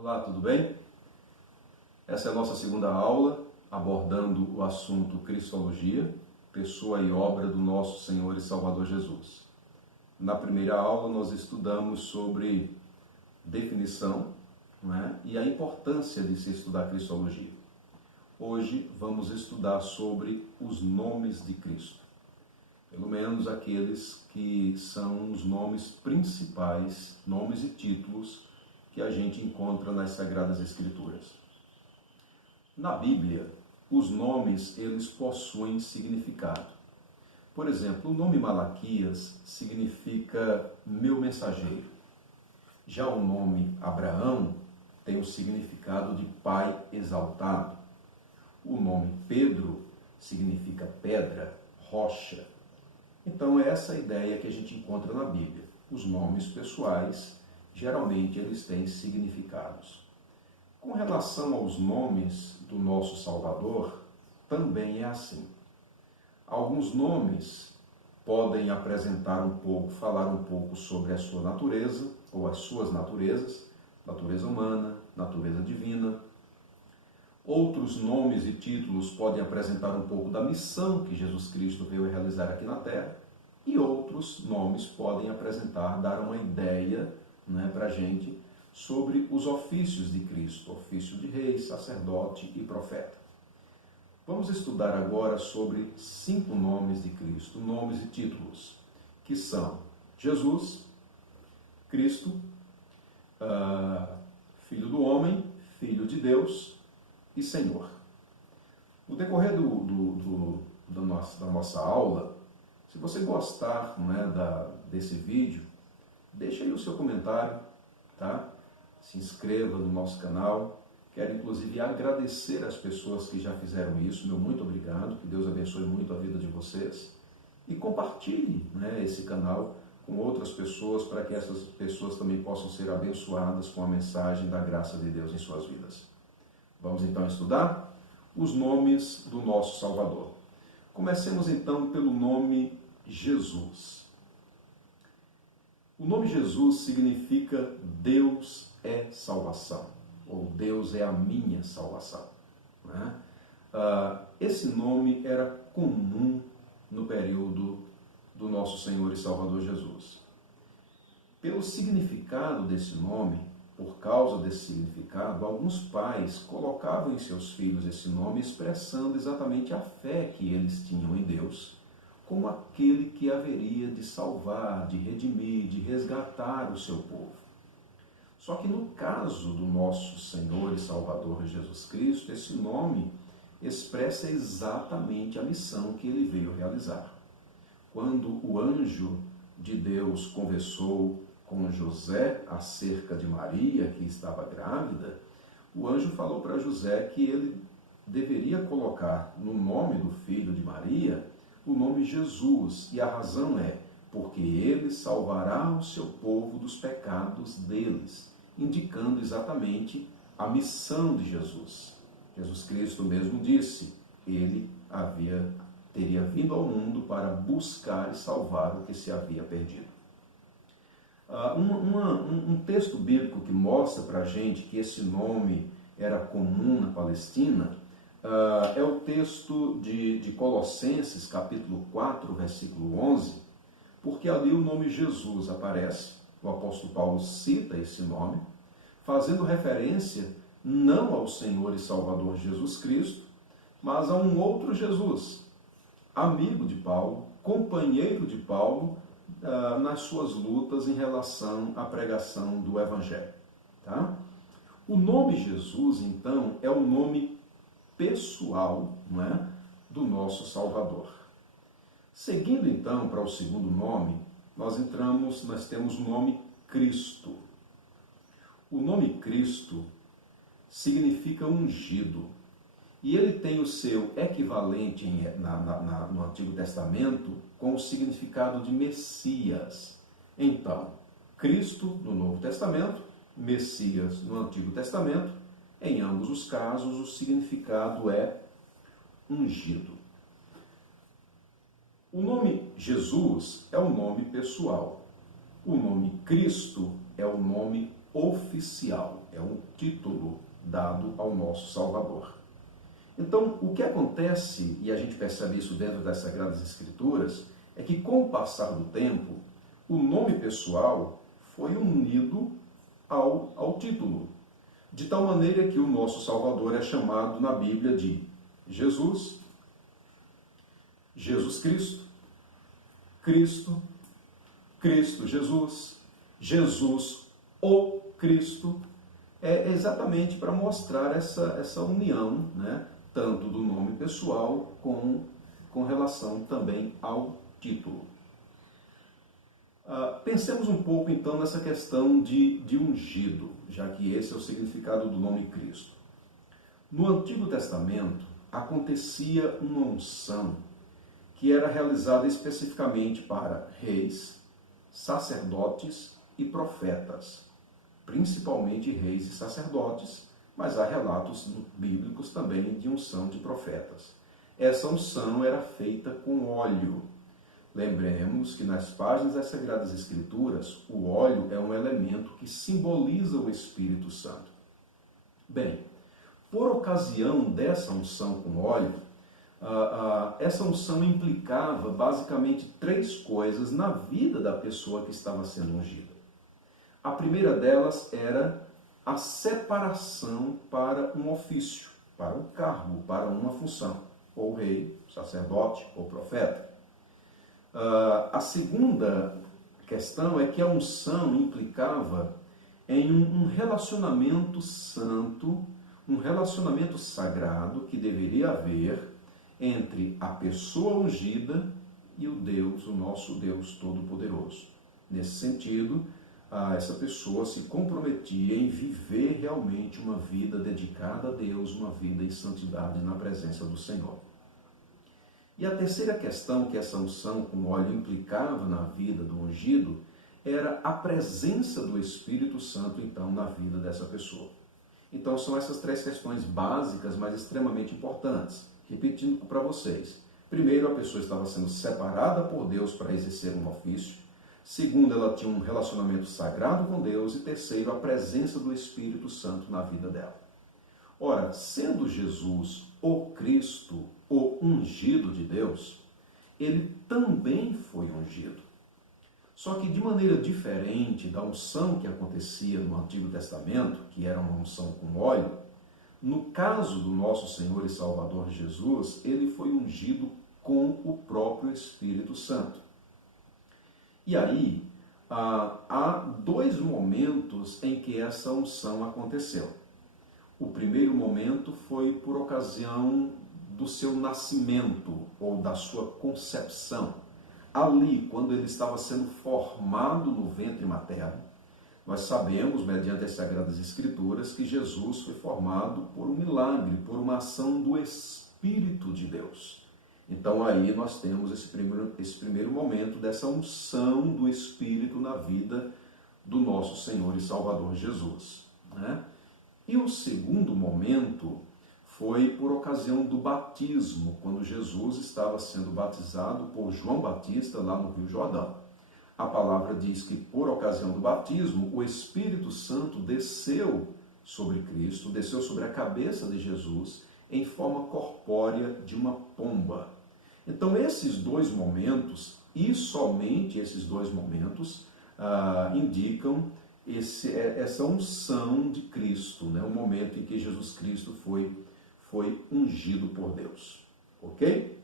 Olá, tudo bem? Essa é a nossa segunda aula, abordando o assunto Cristologia, pessoa e obra do nosso Senhor e Salvador Jesus. Na primeira aula, nós estudamos sobre definição, e a importância de se estudar Cristologia. Hoje, vamos estudar sobre os nomes de Cristo. Pelo menos aqueles que são os nomes principais, nomes e títulos que a gente encontra nas Sagradas Escrituras. Na Bíblia, os nomes, eles possuem significado. Por exemplo, o nome Malaquias significa meu mensageiro. Já o nome Abraão tem o significado de pai exaltado. O nome Pedro significa pedra, rocha. Então, é essa a ideia que a gente encontra na Bíblia. Os nomes pessoais, geralmente, eles têm significados. Com relação aos nomes do nosso Salvador, também é assim. Alguns nomes podem apresentar falar um pouco sobre a sua natureza, ou as suas naturezas, natureza humana, natureza divina. Outros nomes e títulos podem apresentar um pouco da missão que Jesus Cristo veio realizar aqui na Terra, e outros nomes podem dar uma ideia para a gente sobre os ofícios de Cristo, ofício de rei, sacerdote e profeta. Vamos estudar agora sobre 5 nomes de Cristo, nomes e títulos, que são Jesus, Cristo, Filho do Homem, Filho de Deus e Senhor. No decorrer da nossa aula, se você gostar desse vídeo, deixa aí o seu comentário, tá? Se inscreva no nosso canal. Quero inclusive agradecer as pessoas que já fizeram isso. Meu muito obrigado, que Deus abençoe muito a vida de vocês. E compartilhe esse canal com outras pessoas, para que essas pessoas também possam ser abençoadas com a mensagem da graça de Deus em suas vidas. Vamos então estudar os nomes do nosso Salvador. Comecemos então pelo nome Jesus. O nome Jesus significa Deus é salvação, ou Deus é a minha salvação. Esse nome era comum no período do nosso Senhor e Salvador Jesus. Pelo significado desse nome, por causa desse significado, alguns pais colocavam em seus filhos esse nome expressando exatamente a fé que eles tinham em Deus, como aquele que haveria de salvar, de redimir, de resgatar o seu povo. Só que no caso do nosso Senhor e Salvador Jesus Cristo, esse nome expressa exatamente a missão que ele veio realizar. Quando o anjo de Deus conversou com José acerca de Maria, que estava grávida, o anjo falou para José que ele deveria colocar no nome do filho de Maria o nome Jesus, e a razão é porque ele salvará o seu povo dos pecados deles, indicando exatamente a missão de Jesus. Jesus Cristo mesmo disse, ele teria vindo ao mundo para buscar e salvar o que se havia perdido. Um texto bíblico que mostra para a gente que esse nome era comum na Palestina é o texto de Colossenses, capítulo 4, versículo 11, porque ali o nome Jesus aparece. O apóstolo Paulo cita esse nome, fazendo referência não ao Senhor e Salvador Jesus Cristo, mas a um outro Jesus, amigo de Paulo, companheiro de Paulo, nas suas lutas em relação à pregação do Evangelho. Tá? O nome Jesus, então, é o nome pessoal do nosso Salvador. Seguindo, então, para o segundo nome, nós temos o nome Cristo. O nome Cristo significa ungido, e ele tem o seu equivalente no Antigo Testamento com o significado de Messias. Então, Cristo no Novo Testamento, Messias no Antigo Testamento, em ambos os casos o significado é ungido. O nome Jesus é o nome pessoal. O nome Cristo é o nome oficial, é um título dado ao nosso Salvador. Então, o que acontece, e a gente percebe isso dentro das Sagradas Escrituras, é que com o passar do tempo, o nome pessoal foi unido ao título, de tal maneira que o nosso Salvador é chamado na Bíblia de Jesus, Jesus Cristo, Cristo, Cristo Jesus, Jesus o Cristo, é exatamente para mostrar essa união, né, tanto do nome pessoal com relação também ao título. Pensemos um pouco então nessa questão de ungido, já que esse é o significado do nome Cristo. No Antigo Testamento acontecia uma unção que era realizada especificamente para reis, sacerdotes e profetas, principalmente reis e sacerdotes, mas há relatos bíblicos também de unção de profetas. Essa unção era feita com óleo. Lembremos que nas páginas das Sagradas Escrituras, o óleo é um elemento que simboliza o Espírito Santo. Bem, por ocasião dessa unção com óleo, essa unção implicava basicamente 3 coisas na vida da pessoa que estava sendo ungida. A primeira delas era a separação para um ofício, para um cargo, para uma função, ou rei, sacerdote ou profeta. A segunda questão é que a unção implicava em um relacionamento santo, um relacionamento sagrado que deveria haver entre a pessoa ungida e o Deus, o nosso Deus Todo-Poderoso. Nesse sentido, essa pessoa se comprometia em viver realmente uma vida dedicada a Deus, uma vida em santidade na presença do Senhor. E a terceira questão que essa unção com óleo implicava na vida do ungido era a presença do Espírito Santo, então, na vida dessa pessoa. Então, são essas 3 questões básicas, mas extremamente importantes. Repetindo para vocês. Primeiro, a pessoa estava sendo separada por Deus para exercer um ofício. Segundo, ela tinha um relacionamento sagrado com Deus. E terceiro, a presença do Espírito Santo na vida dela. Ora, sendo Jesus o Cristo, o ungido de Deus, ele também foi ungido. Só que de maneira diferente da unção que acontecia no Antigo Testamento, que era uma unção com óleo, no caso do nosso Senhor e Salvador Jesus, ele foi ungido com o próprio Espírito Santo. E aí, há 2 momentos em que essa unção aconteceu. O primeiro momento foi por ocasião do seu nascimento ou da sua concepção. Ali, quando ele estava sendo formado no ventre materno, nós sabemos, mediante as Sagradas Escrituras, que Jesus foi formado por um milagre, por uma ação do Espírito de Deus. Então aí nós temos esse primeiro momento dessa unção do Espírito na vida do nosso Senhor e Salvador Jesus, né? E o segundo momento foi por ocasião do batismo, quando Jesus estava sendo batizado por João Batista lá no Rio Jordão. A palavra diz que por ocasião do batismo, o Espírito Santo desceu sobre Cristo, desceu sobre a cabeça de Jesus em forma corpórea de uma pomba. Então esses 2 momentos, e somente esses 2 momentos, indicam essa unção de Cristo, né? O momento em que Jesus Cristo foi ungido por Deus. Ok?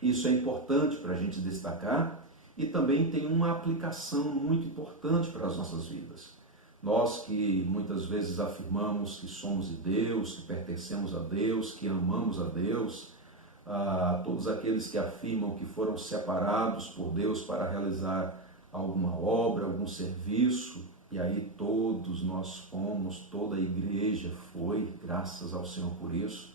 Isso é importante para a gente destacar e também tem uma aplicação muito importante para as nossas vidas. Nós que muitas vezes afirmamos que somos de Deus, que pertencemos a Deus, que amamos a Deus, todos aqueles que afirmam que foram separados por Deus para realizar alguma obra, algum serviço, e aí todos nós fomos, toda a igreja foi, graças ao Senhor por isso.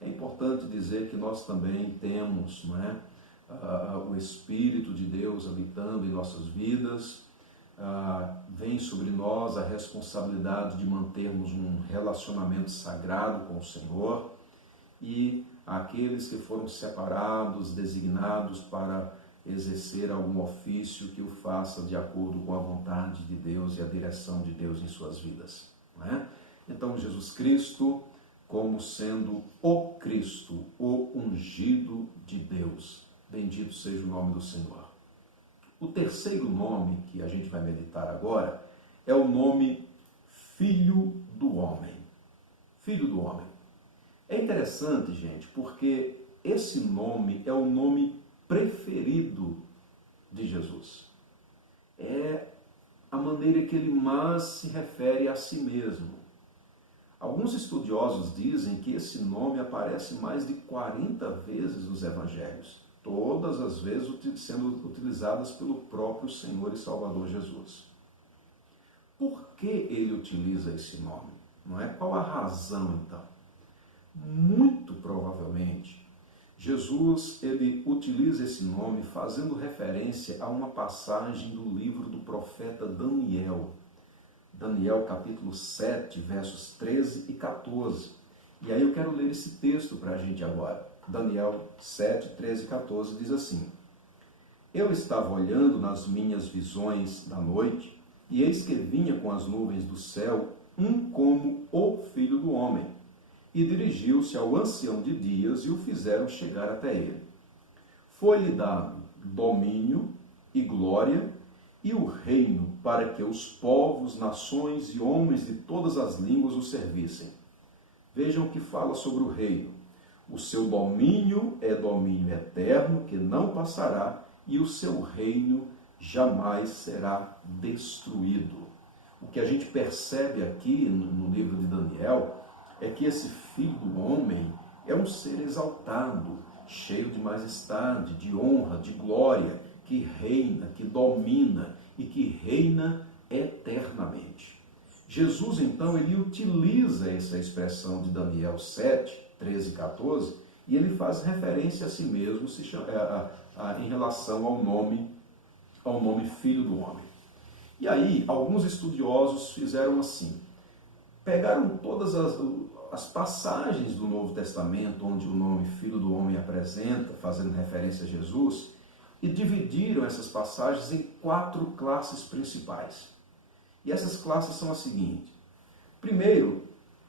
É importante dizer que nós também temos, não é, o Espírito de Deus habitando em nossas vidas. Vem sobre nós a responsabilidade de mantermos um relacionamento sagrado com o Senhor, e aqueles que foram separados, designados para exercer algum ofício que o faça de acordo com a vontade de Deus e a direção de Deus em suas vidas. Não é? Então, Jesus Cristo, como sendo o Cristo, o ungido de Deus. Bendito seja o nome do Senhor. O terceiro nome que a gente vai meditar agora é o nome Filho do Homem. Filho do Homem. É interessante, gente, porque esse nome é o nome preferido de Jesus. É a maneira que ele mais se refere a si mesmo. Alguns estudiosos dizem que esse nome aparece mais de 40 vezes nos evangelhos, todas as vezes sendo utilizadas pelo próprio Senhor e Salvador Jesus. Por que ele utiliza esse nome? Não é? Qual a razão, então? Muito provavelmente, Jesus ele utiliza esse nome fazendo referência a uma passagem do livro do profeta Daniel. Daniel capítulo 7, versos 13 e 14. E aí eu quero ler esse texto para a gente agora. Daniel 7, 13 e 14 diz assim: Eu estava olhando nas minhas visões da noite, e eis que vinha com as nuvens do céu um como o Filho do Homem, e dirigiu-se ao ancião de dias e o fizeram chegar até ele. Foi-lhe dado domínio e glória e o reino para que os povos, nações e homens de todas as línguas o servissem. Vejam o que fala sobre o reino. O seu domínio é domínio eterno que não passará e o seu reino jamais será destruído. O que a gente percebe aqui no livro de Daniel é que esse Filho do Homem é um ser exaltado, cheio de majestade, de honra, de glória, que reina, que domina e que reina eternamente. Jesus, então, ele utiliza essa expressão de Daniel 7, 13 e 14, e ele faz referência a si mesmo em relação ao nome Filho do Homem. E aí, alguns estudiosos fizeram assim, pegaram todas as passagens do Novo Testamento, onde o nome Filho do Homem apresenta, fazendo referência a Jesus, e dividiram essas passagens em 4 classes principais. E essas classes são as seguintes. Primeiro,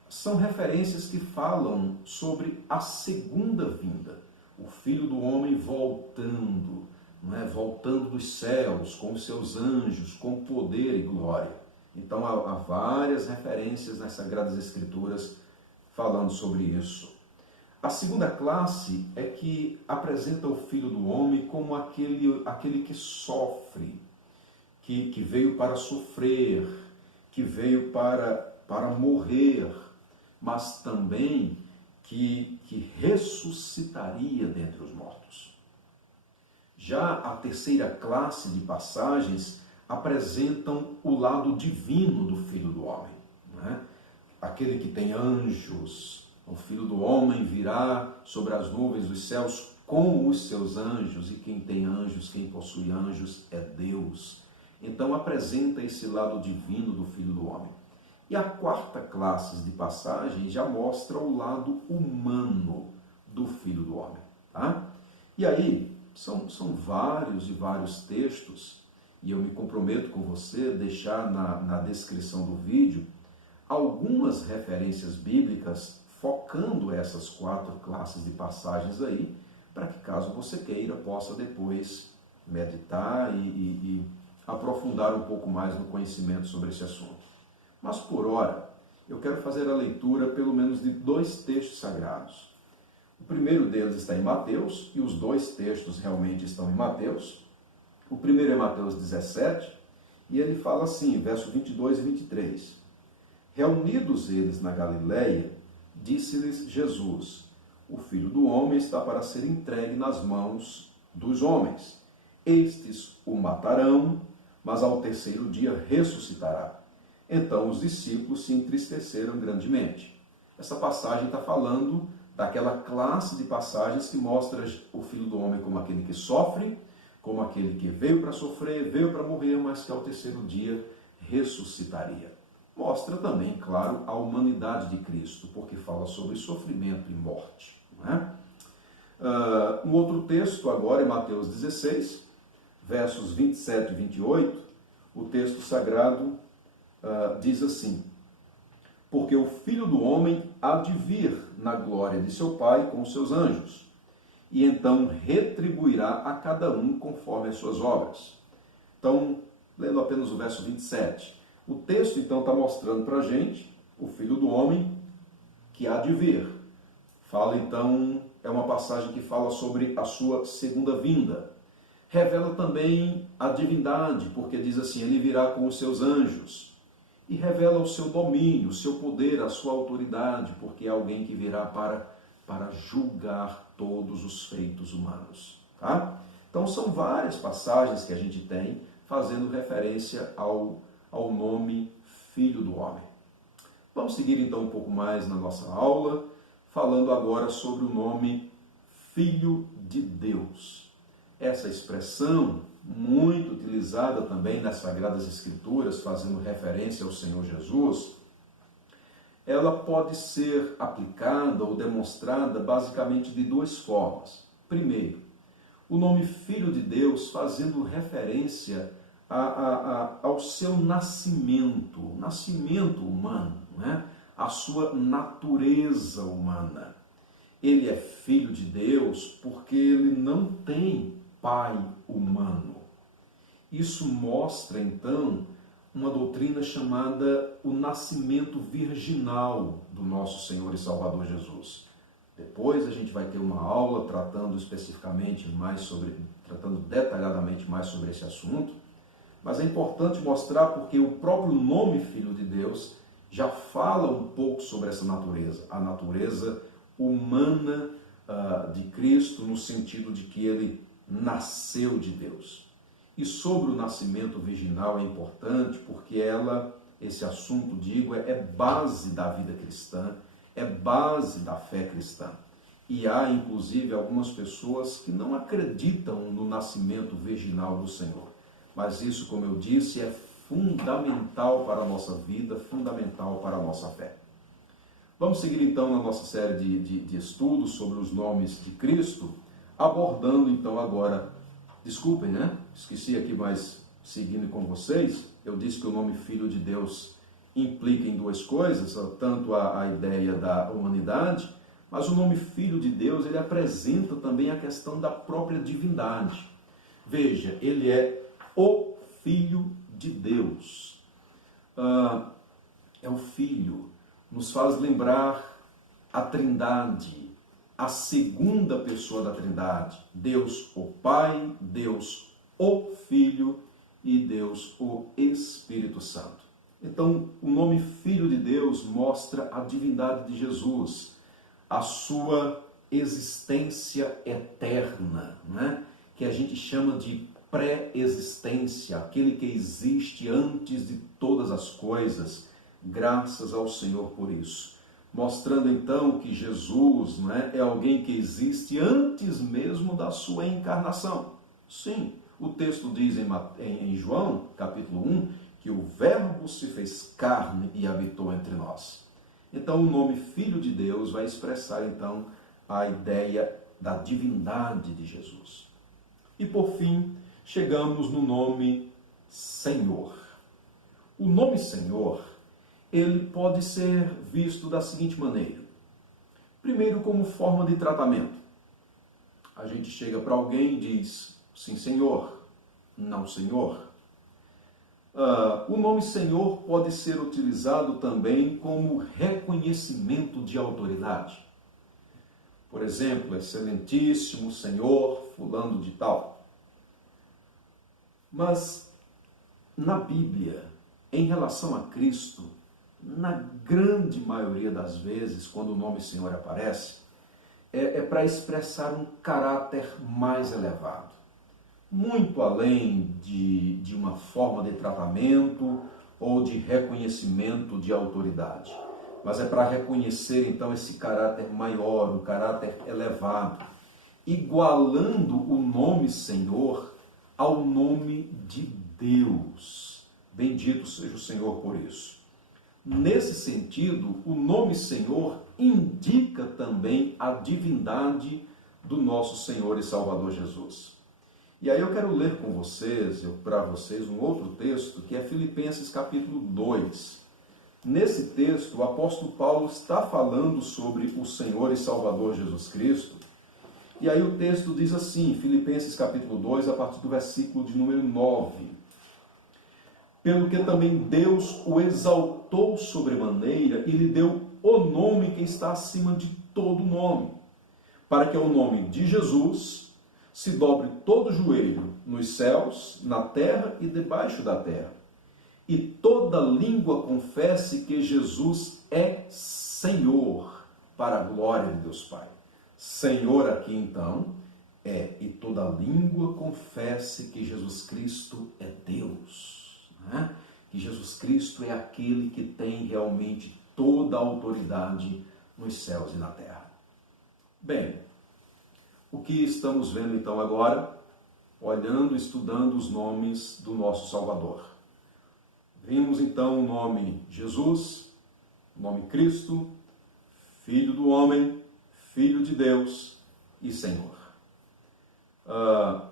são referências que falam sobre a segunda vinda. O Filho do Homem voltando, não é? Voltando dos céus, com os seus anjos, com poder e glória. Então há várias referências nas Sagradas Escrituras falando sobre isso. A segunda classe é que apresenta o Filho do Homem como aquele que sofre, que veio para sofrer, que veio para morrer, mas também que ressuscitaria dentre os mortos. Já a terceira classe de passagens apresentam o lado divino do Filho do Homem, né? Aquele que tem anjos. O Filho do Homem virá sobre as nuvens dos céus com os seus anjos, e quem tem anjos, quem possui anjos é Deus. Então apresenta esse lado divino do Filho do Homem. E a quarta classe de passagem já mostra o lado humano do Filho do Homem. Tá? E aí, são vários e vários textos, e eu me comprometo com você a deixar na descrição do vídeo algumas referências bíblicas focando essas 4 classes de passagens aí, para que caso você queira, possa depois meditar e aprofundar um pouco mais no conhecimento sobre esse assunto. Mas por hora, eu quero fazer a leitura pelo menos de 2 textos sagrados. O primeiro deles está em Mateus, e os 2 textos realmente estão em Mateus. O primeiro é Mateus 17, e ele fala assim, verso 22 e 23. Reunidos eles na Galileia, disse-lhes Jesus: O Filho do Homem está para ser entregue nas mãos dos homens. Estes o matarão, mas ao terceiro dia ressuscitará. Então os discípulos se entristeceram grandemente. Essa passagem está falando daquela classe de passagens que mostra o Filho do Homem como aquele que sofre, como aquele que veio para sofrer, veio para morrer, mas que ao terceiro dia ressuscitaria. Mostra também, claro, a humanidade de Cristo, porque fala sobre sofrimento e morte. Não é? Um outro texto agora é Mateus 16, versos 27 e 28, o texto sagrado diz assim: porque o Filho do Homem há de vir na glória de seu Pai com os seus anjos, e então retribuirá a cada um conforme as suas obras. Então, lendo apenas o verso 27, o texto então está mostrando para a gente o Filho do Homem que há de vir. Fala então, é uma passagem que fala sobre a sua segunda vinda. Revela também a divindade, porque diz assim, ele virá com os seus anjos. E revela o seu domínio, o seu poder, a sua autoridade, porque é alguém que virá para julgar todos os feitos humanos. Tá? Então são várias passagens que a gente tem fazendo referência ao nome Filho do Homem. Vamos seguir então um pouco mais na nossa aula, falando agora sobre o nome Filho de Deus. Essa expressão, muito utilizada também nas Sagradas Escrituras, fazendo referência ao Senhor Jesus, ela pode ser aplicada ou demonstrada basicamente de duas formas. Primeiro, o nome Filho de Deus fazendo referência ao seu nascimento humano, né? A sua natureza humana. Ele é filho de Deus porque ele não tem pai humano. Isso mostra, então, uma doutrina chamada o nascimento virginal do nosso Senhor e Salvador Jesus. Depois a gente vai ter uma aula tratando detalhadamente mais sobre esse assunto, mas é importante mostrar porque o próprio nome Filho de Deus já fala um pouco sobre essa natureza, a natureza humana de Cristo, no sentido de que ele nasceu de Deus. E sobre o nascimento virginal é importante porque esse assunto, é base da vida cristã, é base da fé cristã. E há, inclusive, algumas pessoas que não acreditam no nascimento virginal do Senhor. Mas isso, como eu disse, é fundamental para a nossa vida, fundamental para a nossa fé. Vamos seguir então na nossa série de estudos sobre os nomes de Cristo, abordando então agora, desculpem, né? Esqueci aqui, mas seguindo com vocês, eu disse que o nome Filho de Deus implica em duas coisas, tanto a ideia da humanidade, mas o nome Filho de Deus, ele apresenta também a questão da própria divindade. Veja, ele é o Filho de Deus. É o Filho, nos faz lembrar a Trindade, a segunda pessoa da Trindade, Deus o Pai, Deus o Filho e Deus o Espírito Santo. Então, o nome Filho de Deus mostra a divindade de Jesus, a sua existência eterna, né? Que a gente chama de pré-existência, aquele que existe antes de todas as coisas, graças ao Senhor por isso. Mostrando então que Jesus, né, é alguém que existe antes mesmo da sua encarnação. Sim, o texto diz em João, capítulo 1, que o Verbo se fez carne e habitou entre nós. Então o nome Filho de Deus vai expressar então a ideia da divindade de Jesus. E por fim, chegamos no nome Senhor. O nome Senhor, ele pode ser visto da seguinte maneira. Primeiro, como forma de tratamento. A gente chega para alguém e diz, sim, Senhor, não, Senhor. O nome Senhor pode ser utilizado também como reconhecimento de autoridade. Por exemplo, excelentíssimo Senhor, fulano de tal. Mas, na Bíblia, em relação a Cristo, na grande maioria das vezes, quando o nome Senhor aparece, é para expressar um caráter mais elevado. Muito além de uma forma de tratamento ou de reconhecimento de autoridade. Mas é para reconhecer, então, esse caráter maior, um caráter elevado, igualando o nome Senhor ao nome de Deus. Bendito seja o Senhor por isso. Nesse sentido, o nome Senhor indica também a divindade do nosso Senhor e Salvador Jesus. E aí eu quero ler com vocês, para vocês, um outro texto, que é Filipenses capítulo 2. Nesse texto, o apóstolo Paulo está falando sobre o Senhor e Salvador Jesus Cristo. E aí o texto diz assim, Filipenses capítulo 2, a partir do versículo de número 9. Pelo que também Deus o exaltou sobremaneira e lhe deu o nome que está acima de todo nome, para que ao nome de Jesus se dobre todo joelho nos céus, na terra e debaixo da terra, e toda língua confesse que Jesus é Senhor, para a glória de Deus Pai. Senhor aqui então e toda língua confesse que Jesus Cristo é Deus, né? Que Jesus Cristo é aquele que tem realmente toda a autoridade nos céus e na terra. Bem, o que estamos vendo então agora, olhando e estudando os nomes do nosso Salvador. Vimos então o nome Jesus, o nome Cristo, Filho do homem, Filho de Deus e Senhor.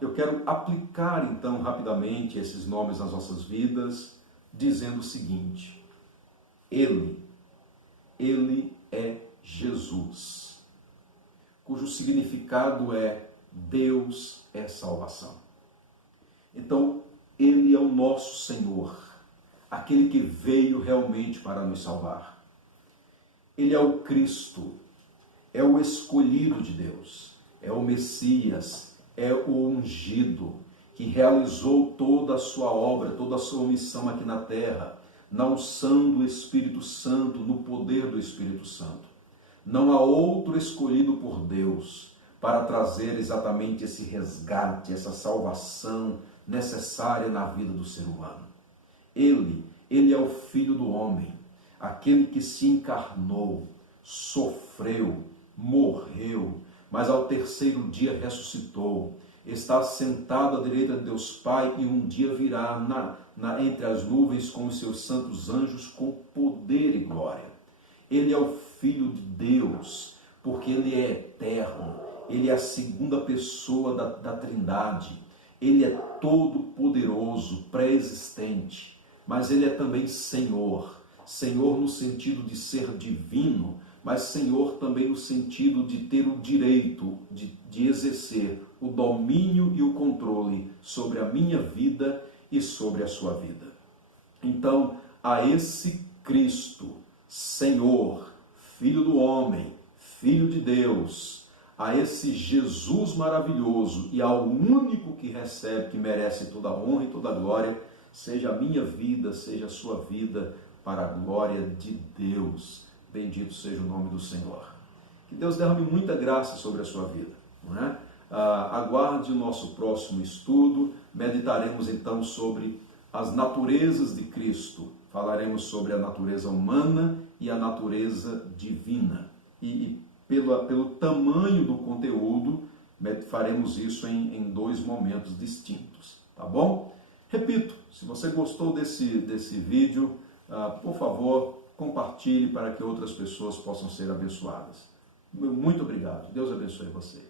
Eu quero aplicar então rapidamente esses nomes nas nossas vidas, dizendo o seguinte: Ele é Jesus, cujo significado é Deus é salvação. Então, Ele é o nosso Senhor, aquele que veio realmente para nos salvar. Ele é o Cristo, é o escolhido de Deus, é o Messias, é o ungido, que realizou toda a sua obra, toda a sua missão aqui na terra, na unção do Espírito Santo, no poder do Espírito Santo. Não há outro escolhido por Deus para trazer exatamente esse resgate, essa salvação necessária na vida do ser humano. Ele é o Filho do homem, aquele que se encarnou, sofreu, morreu, mas ao terceiro dia ressuscitou, está sentado à direita de Deus Pai e um dia virá entre as nuvens com os seus santos anjos com poder e glória. Ele é o Filho de Deus, porque Ele é eterno, Ele é a segunda pessoa da Trindade, Ele é todo poderoso, pré-existente, mas Ele é também Senhor, Senhor no sentido de ser divino, mas Senhor também no sentido de ter o direito de exercer o domínio e o controle sobre a minha vida e sobre a sua vida. Então, a esse Cristo, Senhor, Filho do homem, Filho de Deus, a esse Jesus maravilhoso e ao único que recebe, que merece toda a honra e toda a glória, seja a minha vida, seja a sua vida, para a glória de Deus. Bendito seja o nome do Senhor. Que Deus derrame muita graça sobre a sua vida, não é? Aguarde o nosso próximo estudo. Meditaremos então sobre as naturezas de Cristo. Falaremos sobre a natureza humana e a natureza divina. E pelo tamanho do conteúdo, faremos isso em 2 momentos distintos, tá bom? Repito, se você gostou desse vídeo, por favor, compartilhe para que outras pessoas possam ser abençoadas. Muito obrigado. Deus abençoe você.